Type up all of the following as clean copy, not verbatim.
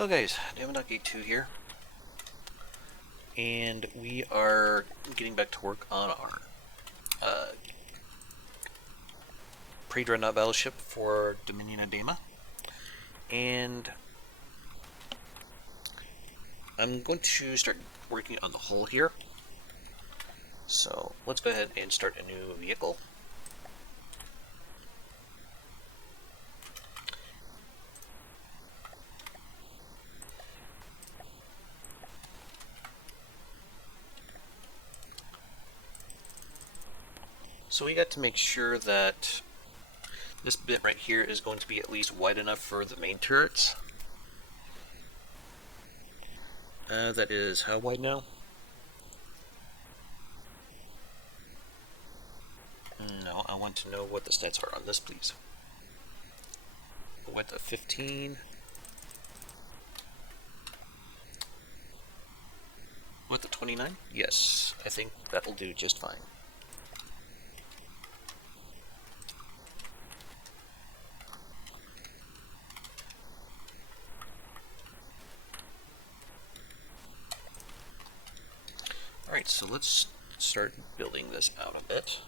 Hello guys, Dominion of 2 here, and we are getting back to work on our pre-dreadnought battleship for Dominion of Dama, and I'm going to start working on the hull here. So let's go ahead and start a new vehicle. So we got to make sure that this bit right here is going to be at least wide enough for the main turrets. That is how wide now? No, I want to know what the stats are on this, please. Width of 15. Width of 29? Yes, I think that'll do just fine. Alright, so let's start building this out a bit.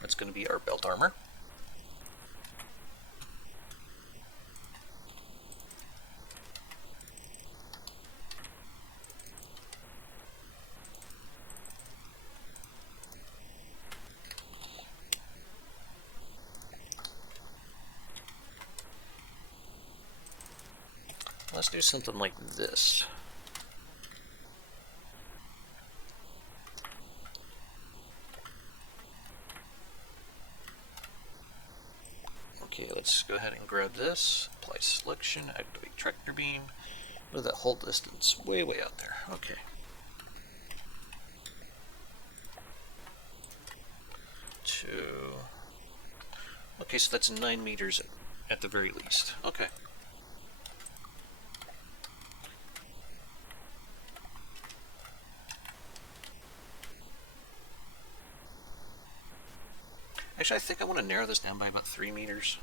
That's going to be our belt armor. Let's do something like this. Okay, let's go ahead and grab this, apply selection, activate tractor beam. Look at that whole distance, way out there. Okay. Okay, so that's 9 meters at the very least. Okay. Actually, I think I want to narrow this down by about 3 meters.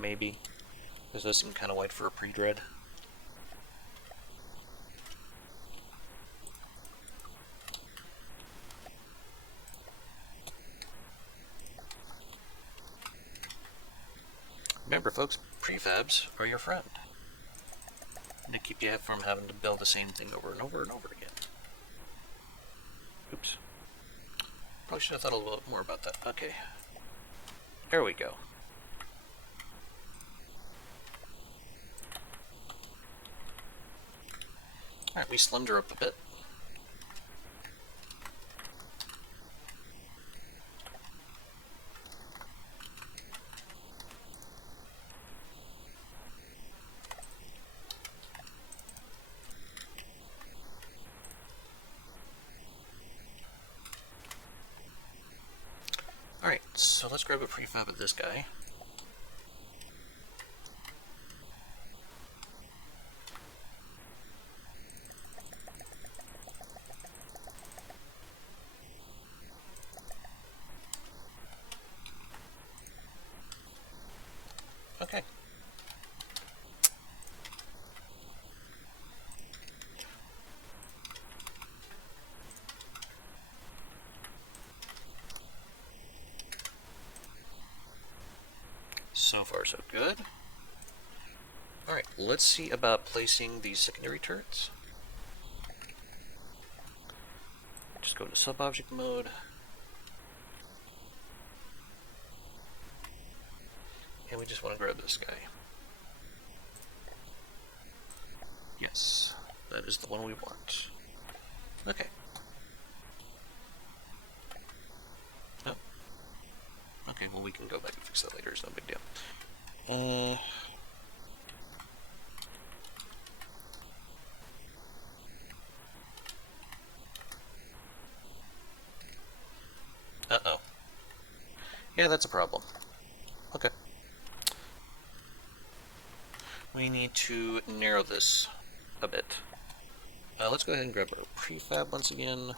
Maybe. This does seem kind of wide for a pre-dread. Remember, folks, prefabs are your friend. They keep you from having to build the same thing over and over and over again. Oops. Probably should have thought a little bit more about that. Okay. There we go. Alright, we slimmed her up a bit. Alright, so let's grab a prefab of this guy. Okay. So far, so good. Alright, let's see about placing these secondary turrets. Just go to sub-object mode. And we just want to grab this guy. Yes, that is the one we want. Okay. Oh. Okay, well we can go back and fix that later, it's no big deal. Uh-oh. Yeah, that's a problem. Okay. We need to narrow this a bit. Let's go ahead and grab our prefab once again.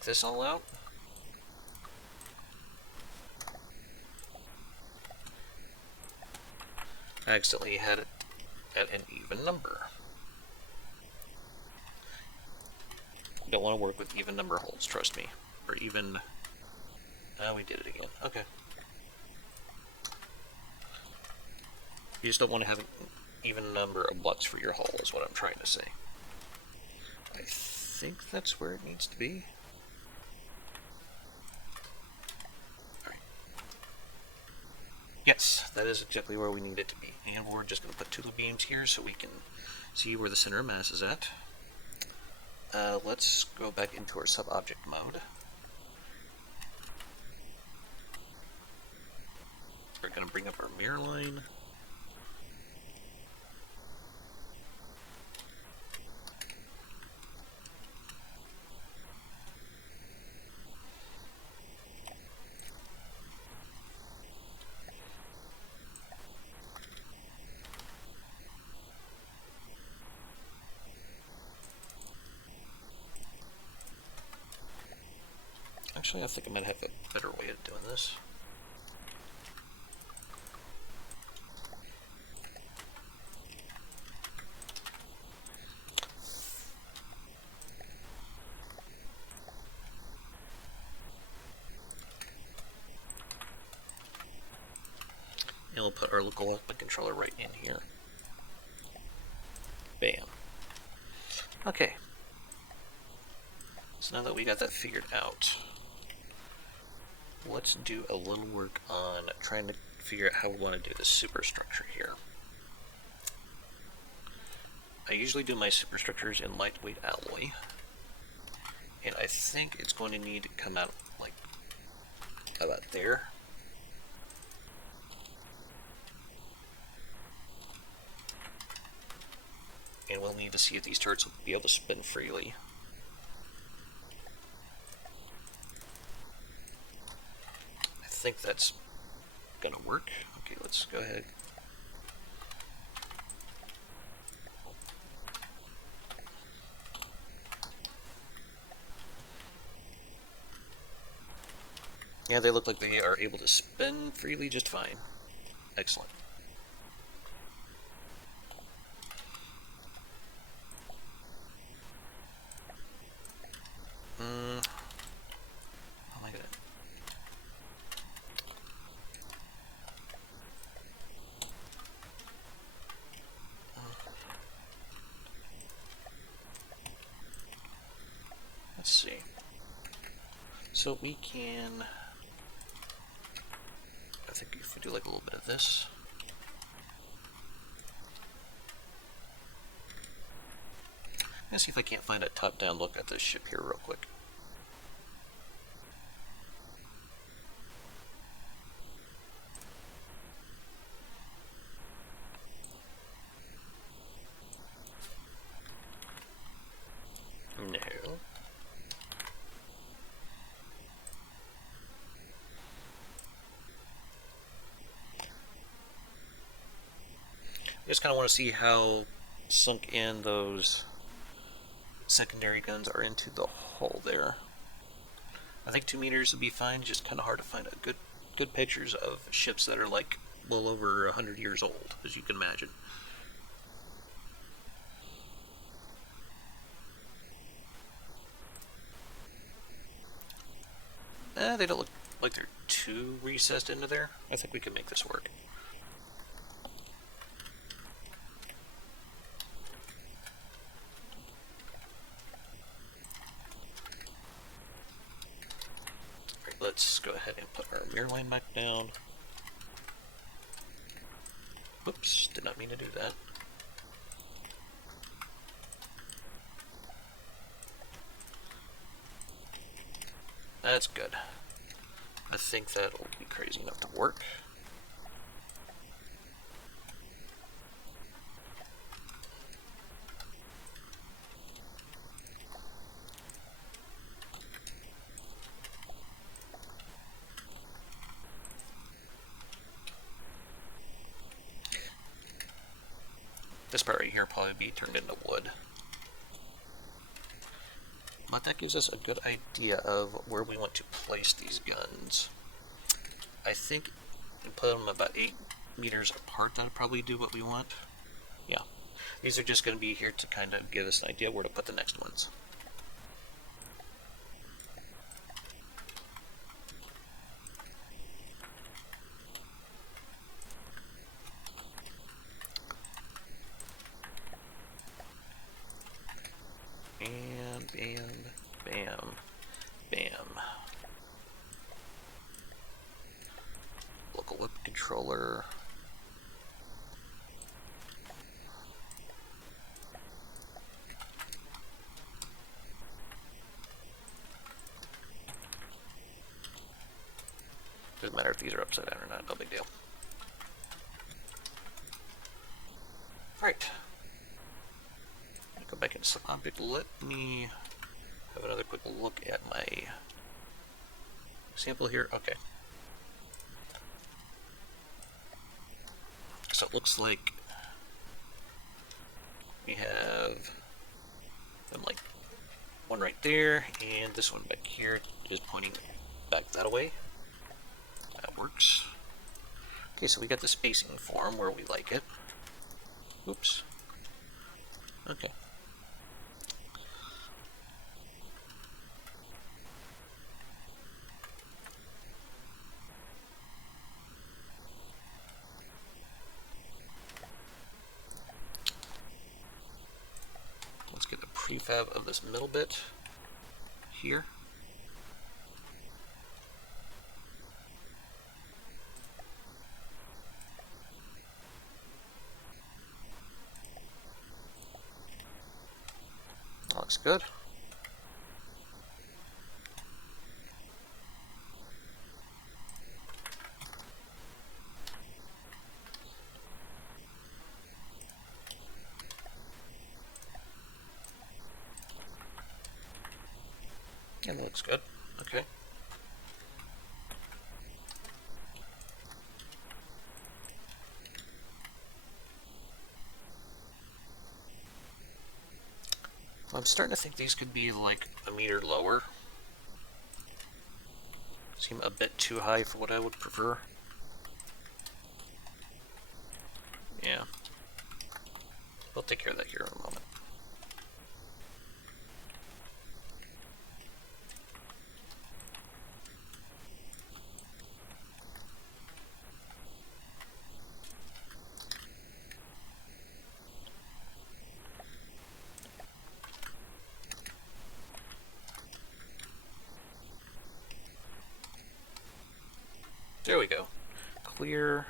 take this all out. I accidentally had it at an even number. Don't want to work with even number holes, trust me. Or even... Oh, we did it again. Okay. You just don't want to have an even number of butts for your hull, is what I'm trying to say. I think that's where it needs to be. Alright. Yes, that is exactly where we need it to be. And we're just going to put two beams here so we can see where the center of mass is at. Let's go back into our sub-object mode. We're going to bring up our mirror line. Actually, I think I might have a better way of doing this. And we'll put our local weapon controller right in here. Bam. Okay. So now that we got that figured out, let's do a little work on trying to figure out how we want to do the superstructure here. I usually do my superstructures in lightweight alloy, and I think it's going to need to come out like about there. And we'll need to see if these turrets will be able to spin freely. I think that's gonna work. Okay, let's go ahead. Yeah, they look like they are able to spin freely just fine. Excellent. How am I gonna... Let's see. So we can... I think if we do like a little bit of this... Let's see if I can't find a top-down look at this ship here real quick. No. I just kind of want to see how sunk in those secondary guns are into the hull there. I think 2 meters would be fine, just kind of hard to find a good pictures of ships that are like well over 100 years old, as you can imagine. They don't look like they're too recessed into there. I think we can make this work. Alright, let's go ahead and put our mirror line back down. Whoops, did not mean to do that. That's good. I think that'll be crazy enough to work. This part right here will probably be turned into wood. But that gives us a good idea of where we want to place these guns. I think we put them about 8 meters apart. That'll probably do what we want. Yeah. These are just going to be here to kind of give us an idea where to put the next ones. And bam, bam, bam. Local weapon controller. Doesn't matter if these are upside down or not, no big deal. Alright. Go back into the object. Let me have another quick look at my sample here. Okay. So it looks like we have like one right there, and this one back here is pointing back that way. That works. Okay, so we got the spacing form where we like it. Oops. Okay. Let's get the prefab of this middle bit here. Looks good. Yeah, that looks good. Okay. I'm starting to think these could be like a meter lower. Seem a bit too high for what I would prefer. Yeah. We'll take care of that here in a moment. There we go. Clear.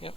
Yep.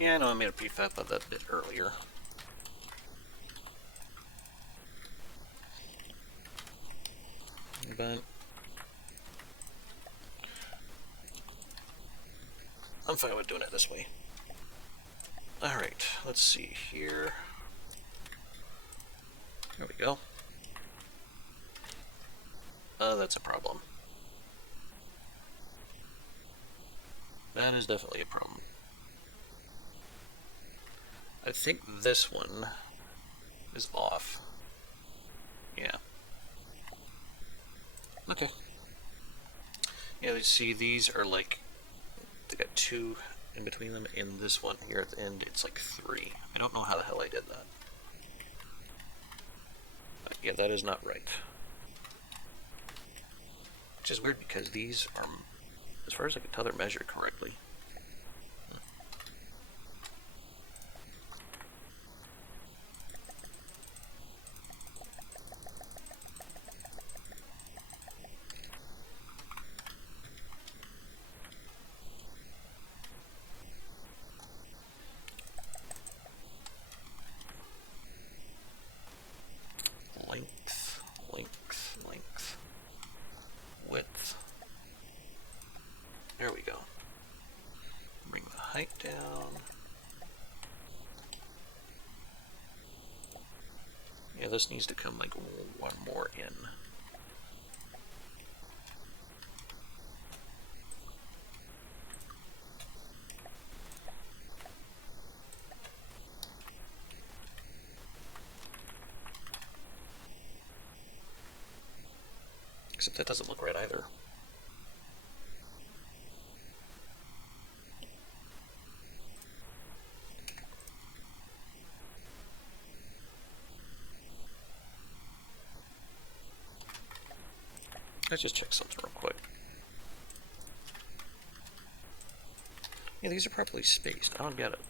Yeah, I know I made a prefab of that bit earlier. But I'm fine with doing it this way. Alright, let's see here. There we go. That's a problem. That is definitely a problem. I think this one is off. Yeah. Okay. Yeah, you see these are like, they got 2 in between them, and this one here at the end, it's like 3. I don't know how the hell I did that. But yeah, that is not right. Which is weird because these are, as far as I can tell, they're measured correctly. Length, length, length, width. There we go. Bring the height down. Yeah, this needs to come like 1 more in. Except that doesn't look right either. Let's just check something real quick. Yeah, these are properly spaced. I don't get it.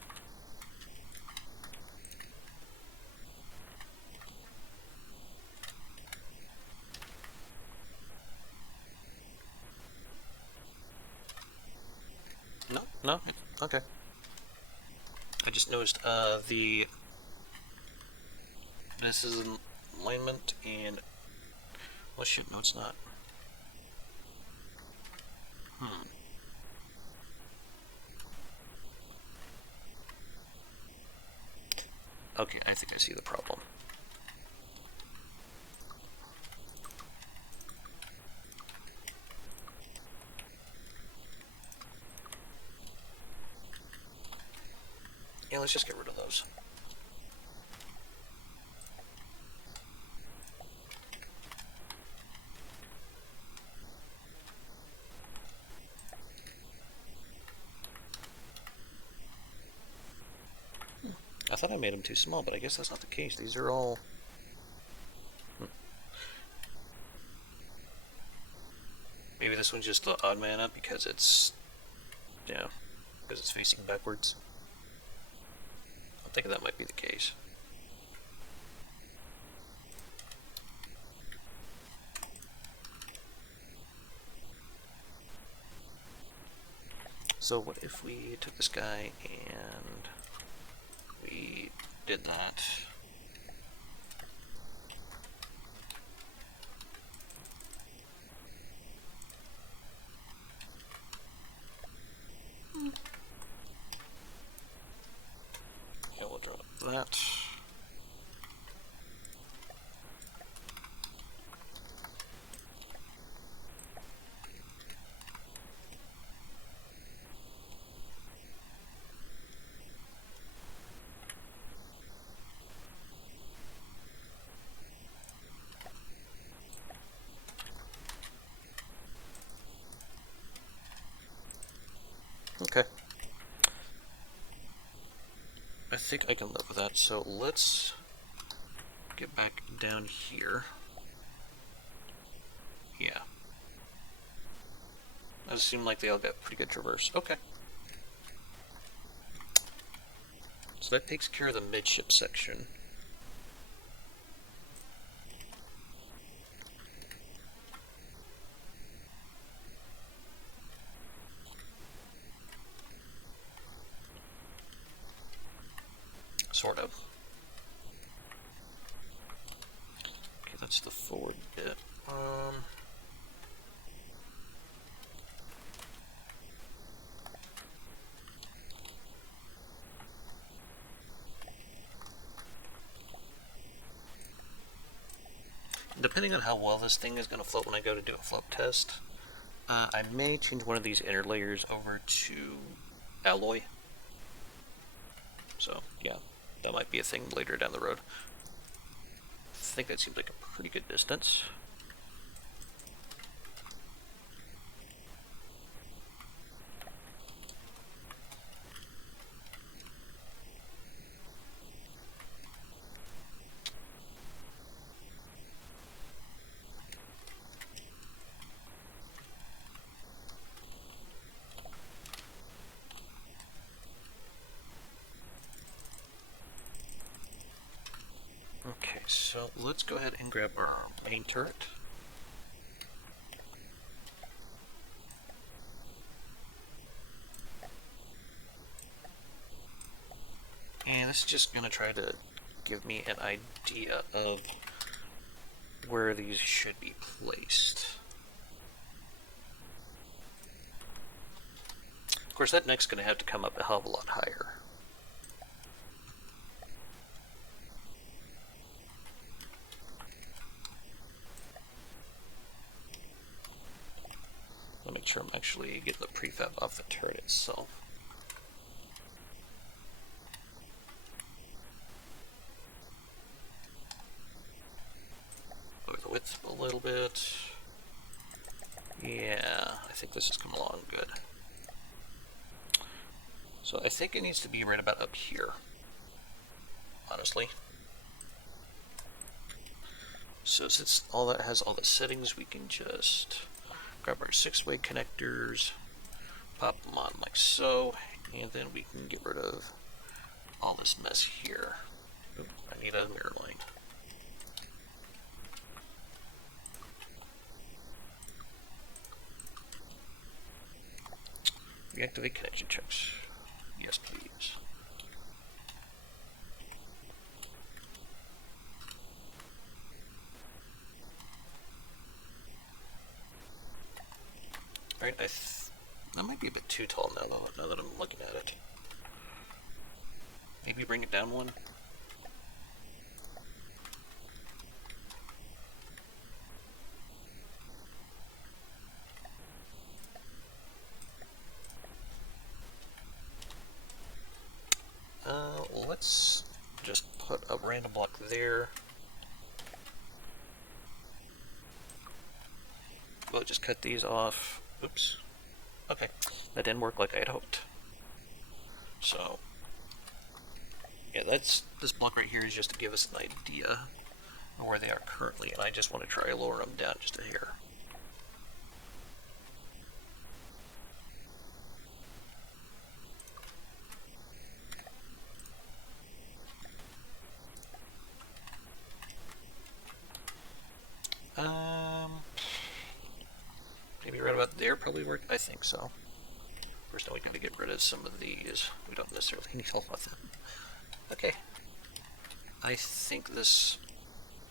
No, no, okay. I just noticed this is in alignment and, well shit, no it's not. Okay, I think I see the problem. Yeah, let's just get rid of those. I thought I made them too small, but I guess that's not the case. These are all... Maybe this one's just the odd man up because it's... Yeah, because it's facing backwards. I'm thinking that might be the case. So what if we took this guy and we did that? Yeah, we'll drop that. Okay. I think I can live with that, so let's get back down here. Yeah. Those seem like they all got pretty good traverse. Okay. So that takes care of the midship section. Sort of. Okay, that's the forward bit. Depending on how well this thing is going to float when I go to do a float test, I may change one of these inner layers over to alloy. So, yeah, that might be a thing later down the road. I think that seems like a pretty good distance. Okay, so let's go ahead and grab our main turret. And this is just going to try to give me an idea of where these should be placed. Of course, that neck's going to have to come up a hell of a lot higher. I'll make sure I'm actually getting the prefab off the turret itself. Lower the width a little bit. Yeah, I think this has come along good. So I think it needs to be right about up here, honestly. So since all that has all the settings, we can just grab our 6-way connectors, pop them on like so, and then we can get rid of all this mess here. Oops, I need a mirror line. Reactivate connection checks. Yes, please. Alright, that might be a bit too tall now that I'm looking at it. Maybe bring it down one. Let's just put a random block there. We'll just cut these off. Oops. Okay, that didn't work like I had hoped. So, yeah, this block right here is just to give us an idea of where they are currently, and I just want to try to lower them down just a hair. Maybe right about there probably worked. I think so. First, now we need to get rid of some of these. We don't necessarily need help with them. Okay. I think this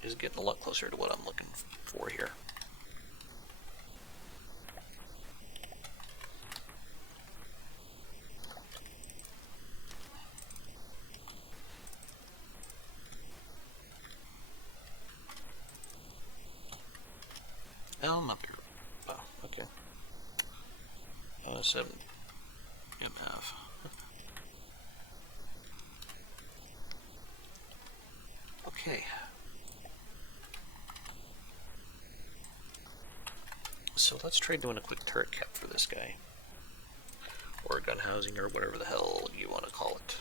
is getting a lot closer to what I'm looking for here. Mother. Oh, okay. 7 MF. Okay. So let's try doing a quick turret cap for this guy. Or gun housing, or whatever the hell you want to call it.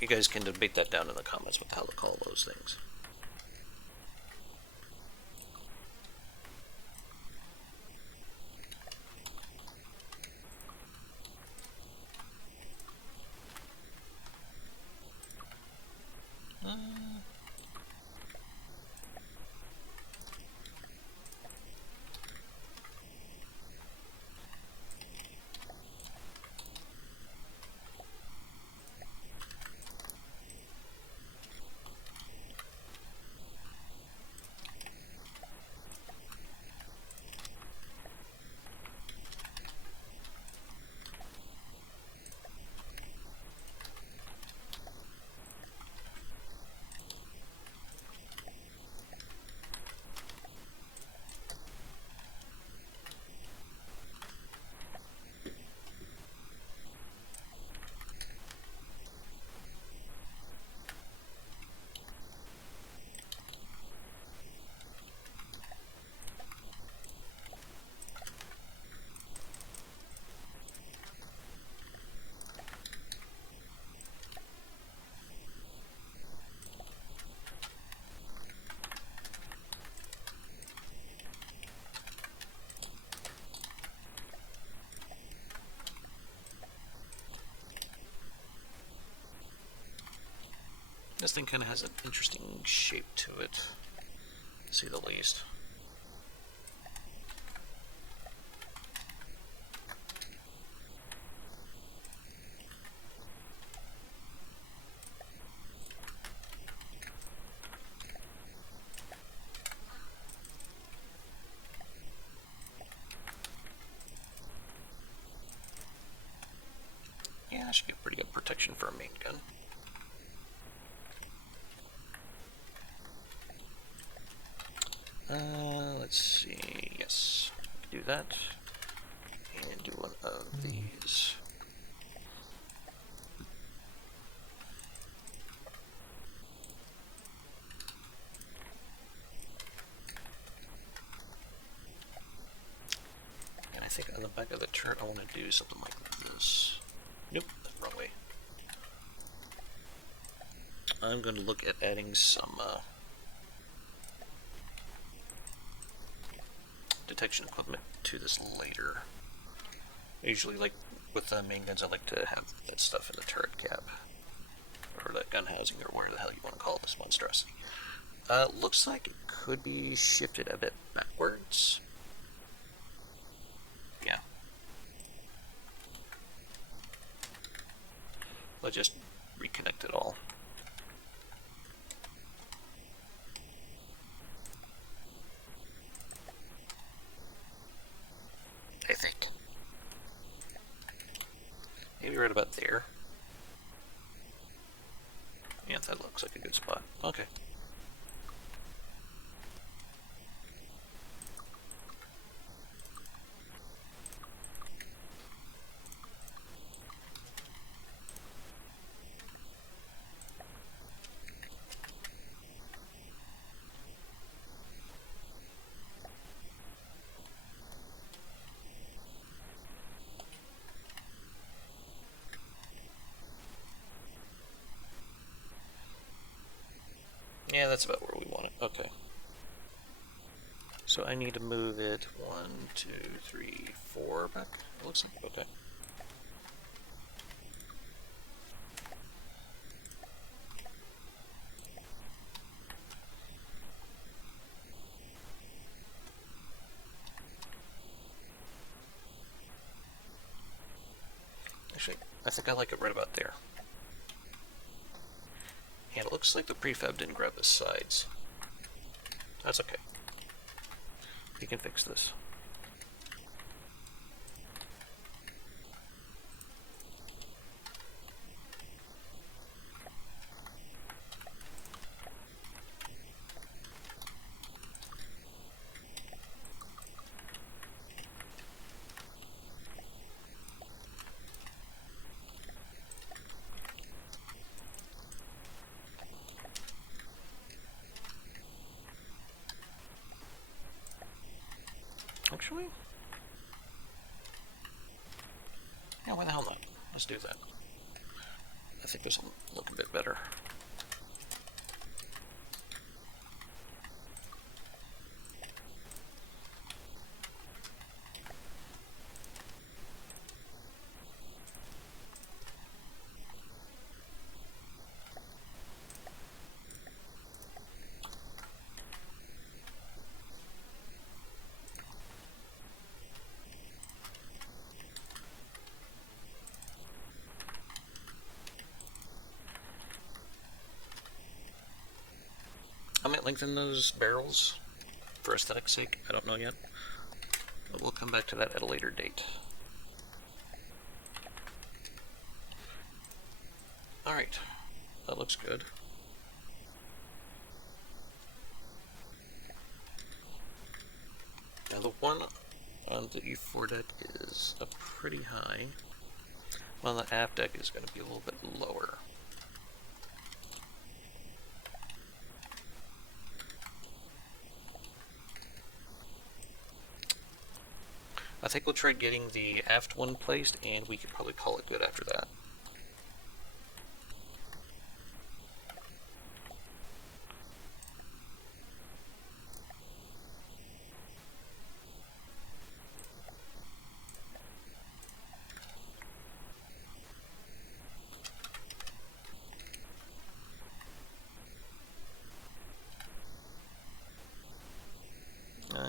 You guys can debate that down in the comments with how to call those things. This thing kind of has an interesting shape to it, to say the least. Yeah, that should be pretty good protection for a main gun. Let's see. Yes, do that, and do one of these. And I think on the back of the turret, I want to do something like this. Nope, that's the wrong way. I'm going to look at adding some detection equipment to this later. Usually, like with main guns, I like to have that stuff in the turret cap, or the gun housing, or whatever the hell you want to call this monstrosity. Looks like it could be shifted a bit backwards. Yeah. Let's just reconnect it all. I think. Maybe right about there. Yeah, that looks like a good spot. Okay. Yeah, that's about where we want it. Okay. So I need to move it 1, 2, 3, 4 back. It looks like okay. Actually, I think I like it right about there. And it looks like the prefab didn't grab the sides. That's okay. We can fix this. Actually, yeah, why the hell not? Let's do that. I think this will look a bit better. I might lengthen those barrels for aesthetic's sake. I don't know yet. But we'll come back to that at a later date. Alright. That looks good. Now the one on the E4 deck is up pretty high, while the aft deck is going to be a little bit lower. I think we'll try getting the aft one placed, and we could probably call it good after that.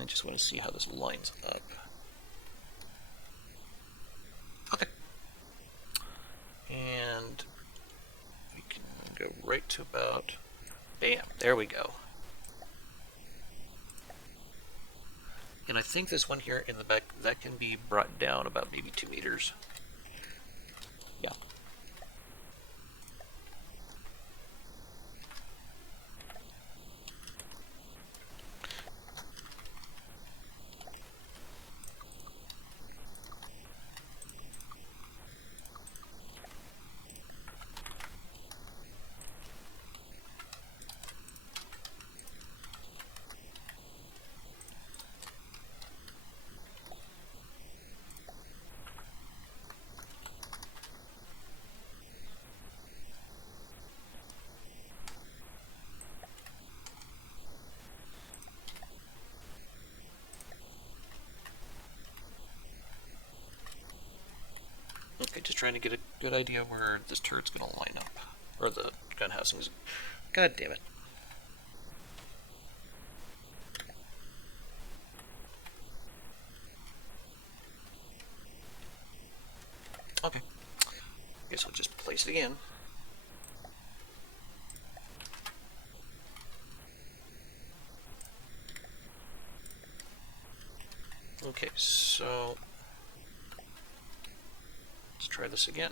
just want to see how this lines up. Okay. And we can go right to about, bam, there we go. And I think this one here in the back, that can be brought down about maybe 2 meters. Yeah. Okay, just trying to get a good idea where this turret's going to line up. Or the gun housings. God damn it. Okay. Guess we'll just place it again. Okay, so let's try this again.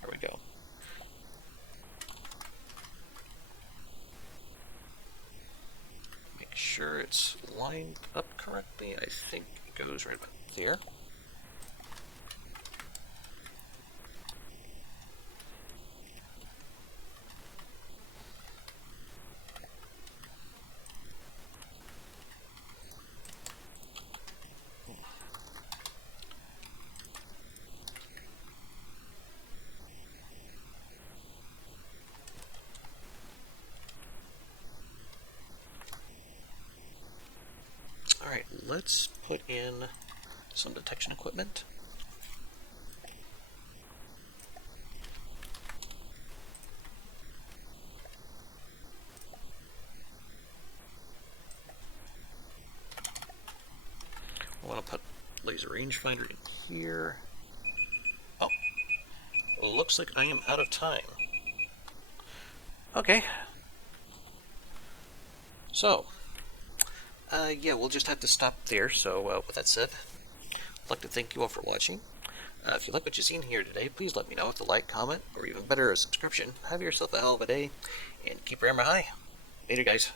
There we go. Make sure it's lined up correctly. I think it goes right about there. Alright, let's put in some detection equipment. I want to put laser rangefinder in here. Oh, looks like I am out of time. Okay. So, yeah, we'll just have to stop there. So, with that said, I'd like to thank you all for watching. If you like what you've seen here today, please let me know with a like, comment, or even better, a subscription. Have yourself a hell of a day, and keep your hammer high. Later, guys.